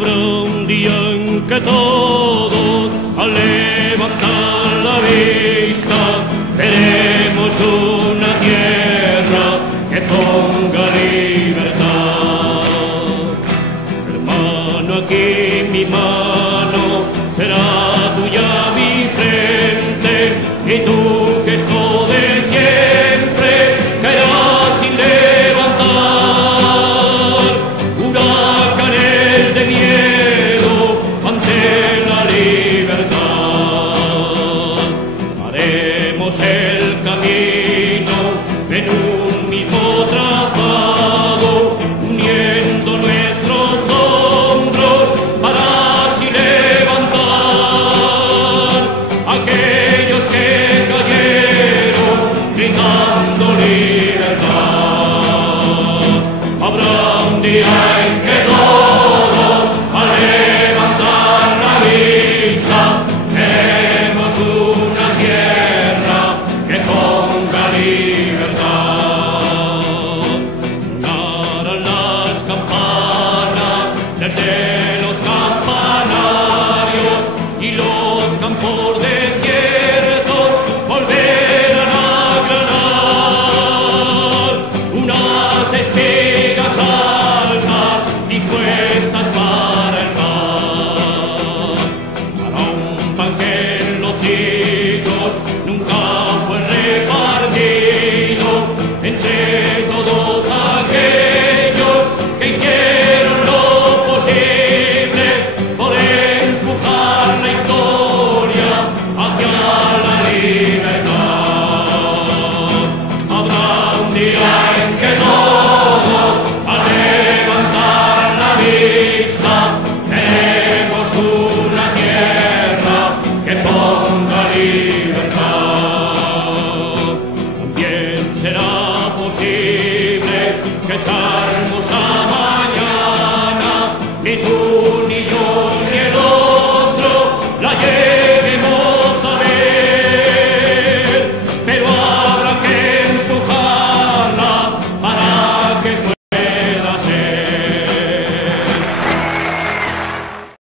habrá un día en que todos, al levantar la vista, veremos una tierra que ponga libertad. Hermano, aquí mi mano será tuya mi frente, y tu gesto de siempre caerá sin levantar huracanes de miedo ante la libertad. Haremos el camino en un mismo trazado, uniendo nuestros hombros para así levantar aquellos que cayeron gritando libertad. Habrá un día en que todos, al levantar la vista, veremos una tierra que ponga libertad. Sonarán las campanas desde los campanarios, y los campos desiertos volverán a granar unas espigas altas dispuestas para el pan, para un pan que en los siglos nunca fue repartido entre todos aquellos que hicieron lo posible por empujar la historia hacia la libertad. Habrá un día en que todos, al levantar la vista, veremos una tierra que ponga libertad. También será posible que